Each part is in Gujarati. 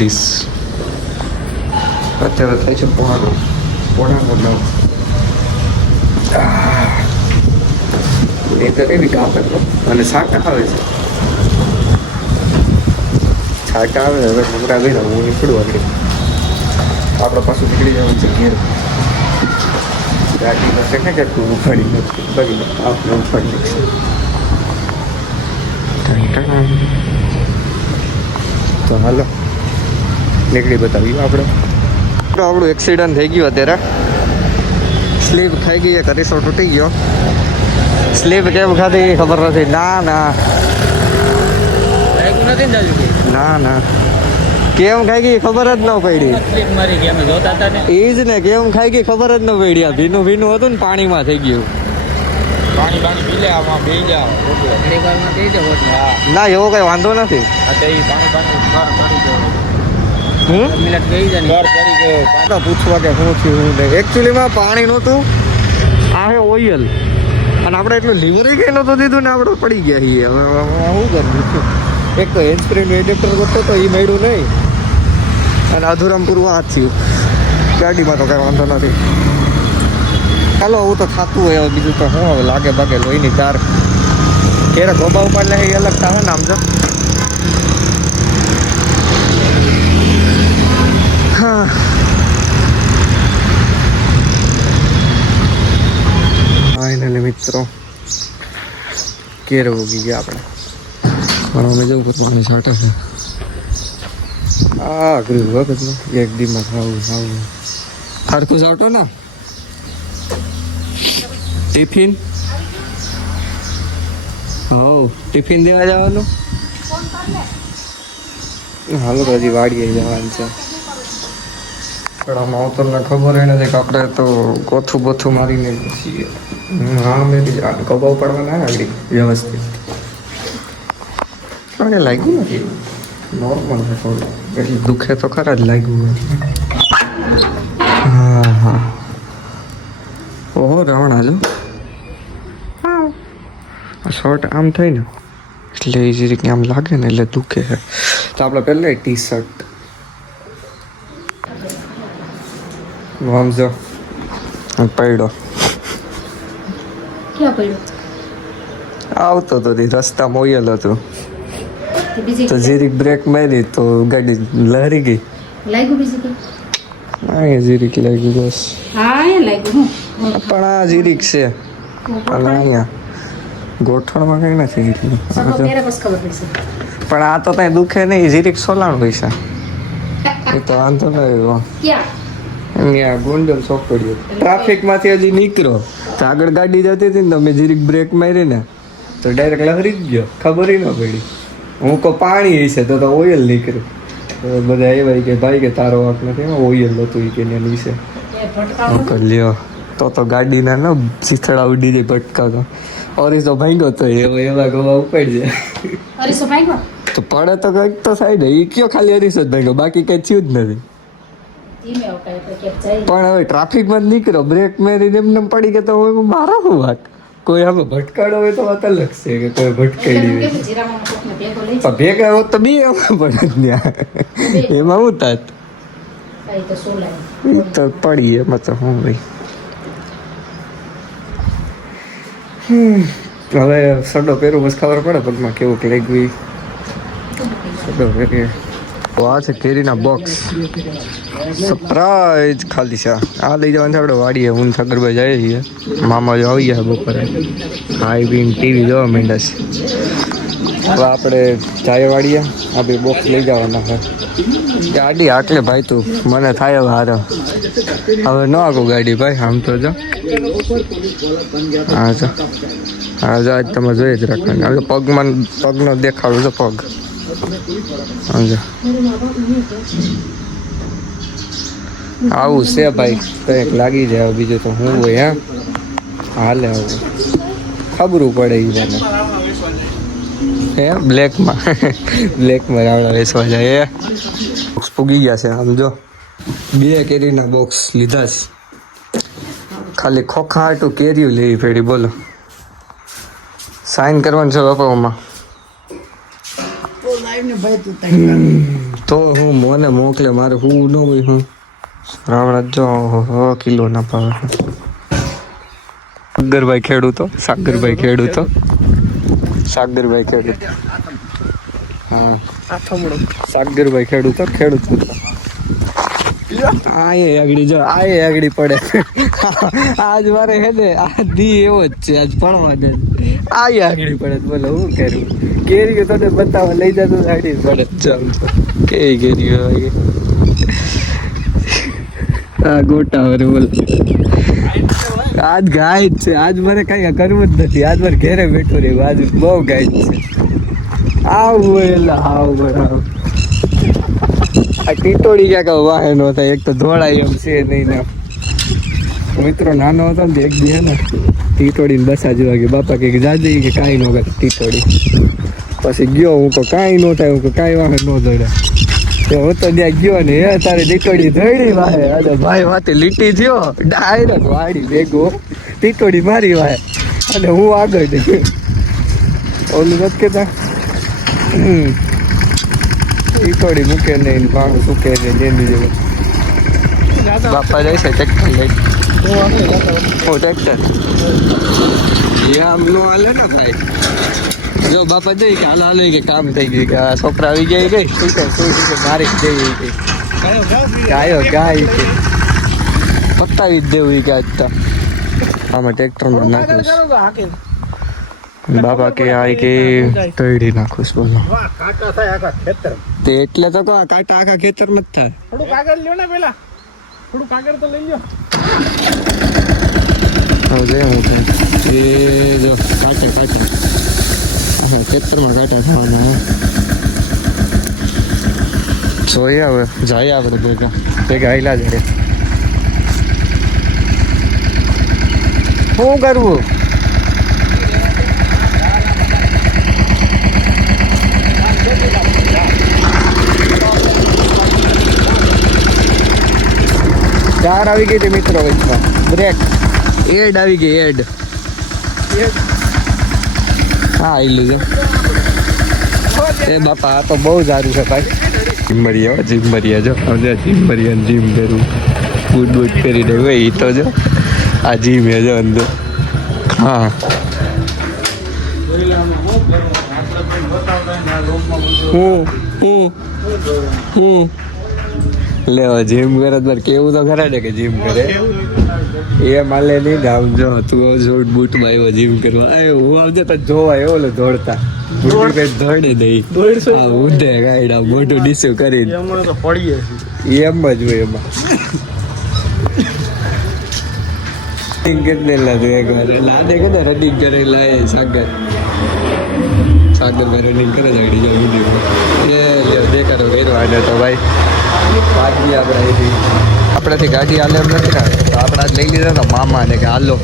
ધીસ. અત્યારે થાય છે પોણા 9. એ તો એવી કાપે અને છાંટા આવે છે. છાંટા આવે હવે મમરા ગઈ હું નીકળું આગળ. આપણે પાછું નીકળી જવું છે ઘેર. ગાડી પાસે ને કે તું ઉફાડી નથી બગી આપણે ઉફાડી નાખશે. તો હાલો નીકળી બતાવ્યું આપણે. આપણું એક્સિડન્ટ થઈ ગયું અત્યારે. સ્લીપ ખાઈ ગઈ એક અરીસો તૂટી ગયો. સ્લીપ કેમ ખાધી ખબર નથી. ના કેમ ખાઈ ગઈ ખબર જ ન પડી. એ જ ને કેમ ખાઈ ગઈ ખબર જ ન પડી. આ ભીનું હતું ને પાણીમાં થઈ ગયું. ના એવો કઈ વાંધો નથી. પૂછવા કે શું થયું. એકચ્યુઅલીમાં પાણી નહોતું, આ હે ઓઇલ. અને આપણે એટલું લીવરે કઈ નહોતું દીધું ને આપણે પડી ગયા છીએ. હવે શું કરવું. એક તો હેન્ડ સ્ક્રીન એડેપ્ટર કરતો તો એ મળ્યું નહીં. અને અધૂરામ પૂરવા હાથ થયું. ગાડીમાં તો કઈ વાંધો નથી. ચાલો આવું તો થતું હોય. હવે બીજું તો શું હવે લાગે બાગે લોહીની તાર ક્યારે ગોબા ઉપાડ લે એ અલગ થાય ને. આમ જો હા ફાઇનલી મિત્રો ક્યારે ઉગી ગયા આપણે. પણ અમે જવું પાણી છાંટે છે. અઘરું વખત એક દીમાં ખાવું હરખું છાંટો ને. ટિફિન ટિફિન દેવા જવાનું. હાલો તો હજી વાડીએ જવાનું છે. પણ આમાં અવતરને ખબર હોય નથી કે આપણે તો કોથું બોથું મારીને છીએ. હા મેં કબાવ પડવાના આગળ વ્યવસ્થિત. પણ લાગ્યું નથી. નોર્મલ છે થોડું. એટલે દુખે તો ખરા જ લાગ્યું હોય. હા ઓહો રાવણા જો શર્ટ આમ થાય ને એટલે એ જે આમ લાગે ને એટલે દુખે છે. તો આપણે પહેલાં ટી શર્ટ વાંધો પડ્યો. આવતો તો રસ્તામાં ઓયલ હતું તો જીરીક બ્રેક મારી તો ગાડી લહેરી ગઈ. જીરીક લાગ્યું બસ. પણ આ જીરીક છે. અને અહીંયા ગોઠણમાં કઈ નથી. પણ આ તો કઈ દુખે નહીં. જીરીક સોલાણ હોય છે એ તો વાંધો નહીં. અહીંયા ગોંડલ ચોકડીઓ ટ્રાફિકમાંથી હજી નીકળો તો આગળ ગાડી જતી હતી ને તમે જીરીક બ્રેક મારી ને તો ડાયરેક્ટ લહરી જ ગયો. ખબર ન પડી. હું કહું પાણી હશે તો ઓઇલ નીકળ્યું. બધા એવા કે ભાઈ કે તારો વાંક નથી એમાં ઓઇલ હતું કે વિશે લ્યો તો ગાડીના ને ચીથડા ઉડી જાય ભટકા. તો અરીસો ભાંગ્યો તો એવા ગવા ઉપાડી જાય. તો પડે તો કંઈક તો થાય ને. એ કયો ખાલી અરીસો જ ભાંગ્યો બાકી કઈ થયું જ નથી. પણ હવે ટ્રાફિકમાં જ નીકળો બ્રેક મારીને એમને પડી ગયા તો મારો શું વાંક. કોઈ હવે ભટકાડો હોય તો વાત અલગ છે કે કોઈ ભટકાડી ભેગા હોત તો બે પડે એમાં હું થાત તો પડી એમાં તો હું ભાઈ. હવે સડો પહેરું બસ ખબર પડે પગમાં કેવું લાગ્યું. સડો પહેરીએ. આ છે કેરીના બોક્સ. સરપ્રાઈઝ ખાલી છે. આ લઈ જવાનું છે આપણે વાડીએ. હું ઠાકરભાઈ જઈએ છીએ. મામા જો આવી ગયા બપોરે. ખાઈ પીને ટીવી જોવા માંડ્યા છે. હવે આપણે જાય વાડીએ. આ બે બોક્સ લઈ જવાના છે. ગાડી આટલે ભાઈ તું મને થાય હવે હારે. હવે ન આખું ગાડી ભાઈ આમ તો જો. હા જો આજ તમે જોઈ જ રાખવાનું. હવે પગનો દેખાડું છે પગ. સમજો આવું છે ભાઈ. કંઈક લાગી જાય બીજું તો હું હોય. હાલે આવું ખબરું પડે એ મને. હે બ્લેકમાં રાવડા વેચવા જાય. બોક્સ પૂગી ગયા છે. આમ જો 2 કેરીના બોક્સ લીધા છે. ખાલી ખોખા હાટું કેરીઓ લેવી પડી. બોલો સાઈન કરવાનું છે બાપામાં. તો હું મોને મોકલે મારે હું ન હોય હું રાવણા જો કિલો ના પાવે સાગરભાઈ ખેડૂતો સાગરભાઈ ખેડૂતો હા સાગરભાઈ ખેડૂતો આ આગળી જો આ આગળી પડે આજ મારે હે ને આ દી એવો જ છે આજ ભણવા દે આ આગળી પડે બોલો હું કરું કેરી તને બતાવવા લઈ જતો આગળી પડે ચાલ કેવી કેરી હોય આ ગોટા વરે બોલ આજ ગાય જ છે આજ મારે કઈ કરવું જ નથી આજ મારે ઘેરે બેઠું રહેવું આજ બહુ ગાય જ છે આવું એટલે આવ બરાબર આ ટીટોડી ક્યાંક વાહે નો થાય એક તો ધોળાય એમ છે નહીં ને મિત્રો નાનો હતો ને એક દી હે ને ટીટોડીને બસા જોવા કે બાપા કે જાજે કે કાંઈ ન કરે ટીટોડી પછી ગયો હું કહું કાંઈ ન થાય હું કહું કાંઈ વાહે ન દોડે હું તો ત્યાં ગયો ને હે તારે ટીટોડી દોડી વાહે અને ભાઈ વાતે લીટી થયો ડાયરેક્ટ વાડી ભેગો ટીટોડી મારી વાહે અને હું આગળ જઈ ઓલું નથી કહેતા ટીટોડી મૂકે નહીં ભાણું સૂકે નહીં જેની જેવું બાપા જાય છે ટ્રેક્ટર લઈ ટ્રેક્ટર એ આમ નો હાલે ને ભાઈ જો બાપા જઈ કે હાલ હાલે કે કામ થઈ ગયું કે આ છોકરા આવી ગયા ગઈ શું કે મારી જ જઈ કે ગાયો ગાય કે પતાવી જ દેવું કે આજ તો આમાં ટ્રેક્ટરમાં નાખું બાપા કે આ કે તળી નાખું બોલો તે એટલે તો આ કાંટા આખા ખેતરમાં જ થાય થોડું કાગળ લ્યો ને પેલા થોડું કાગળ તો લઈ લ્યો હવે હું એ જો કાંટા આખા ખેતરમાં કાંટા થવાના જોઈએ હવે જાય આપણે ભેગા આયલા જ રે શું કરવું કાર આવી ગઈ હતી મિત્રો વચમાં બ્રેક એડ આવી ગઈ એડ હા આવેલું છે એ બાપા આ તો બહુ સારું છે ભાઈ જીમરિયા જો જીમરિયા જીમ કરું બૂટ કરીને હોય એ તો જો આ જીમ હે જો અંદર હા હું લેવા જીમ કરે તો કેવું તો ખરા ને કે જીમ કરે એ માલે નહીં ને આમ જો તું શોર્ટ બૂટમાં આવ્યો જીમ કરવા હું આવજે તો જોવા એવો લે દોડતા બૂટ કઈ દોડે નહીં હા ઉડે ગાઈડા મોટું ડીસું કરીને એમ જ હોય એમાં કેટલે લાદું એક વાર લાદે કે રનિંગ કરે લાય સાગર રનિંગ કરે ગાડી જાવ એ દેખાડો કર્યો આને તો ભાઈ ગાડી આપણાથી ગાડી હાલે એમ નથી ને તો આપણે આજ લઈ લીધા હતા મામાને કે હાલો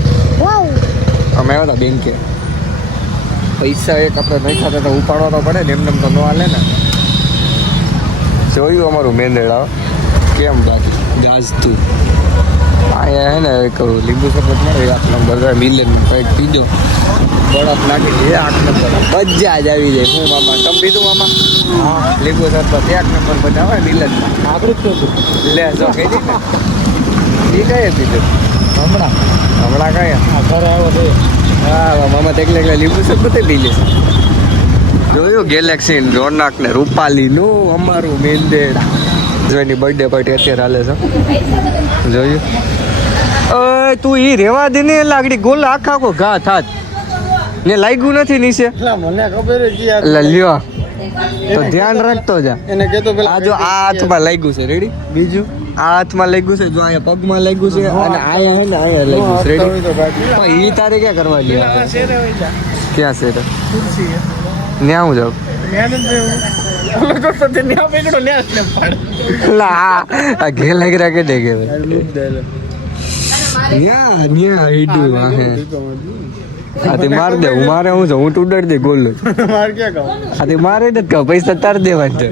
અમે આવ્યા હતા બેંકે પૈસા એક આપણે નહીં થતા તો ઉપાડવા તો પડે ને એમને તો ન હાલે ને જોયું અમારું મેંદેડા કેમ બાકી ગાજતું અહીંયા હે ને એક લીંબુ શરબત મળે 8 નંબર મિલિયન કંઈક પીધો બરફ નાખી દે 8 નંબર મજા જ આવી જાય હું મામા તમે પીધું મામા હા લીંબુ શરબત 1 નંબર બનાવે મિલિયન આપણું જ તો લે જો કહી દે ને એ કઈ પીધું હમણાં કયા ઘરે આવ્યો તો હા મામા એકલા લીંબુ શરબત પી લે જોયું ગેલેક્સી રોનક ને રૂપાલીનું અમારું મેંદેડા જો એની બર્થડે પાર્ટી અત્યારે હાલે છે જોયું તું ઈ રેવા દે ને લાગડી ગોલ આખો ઘા થાત ને લાગ્યું નથી નીચે મને ખબર જ લ્યો તો ધ્યાન રાખતો જા એને કેતો પેલા આ જો આ હાથમાં લાગ્યું છે રેડી બીજું આ હાથમાં લાગ્યું છે જો અહીંયા પગમાં લાગ્યું છે અને આયા હે ને આયા લાગ્યું છે રેડી પણ ઈ તારે ક્યાં કરવા લે ક્યાં છે ન્યા હું જાઉં ઘે લાગી રાખે દે કે માર દે હું મારે હું છું હું ઉડાડી દે ગોલ મારે ક્યાં કહું મારે નથી કહું પૈસા તાર દેવા છે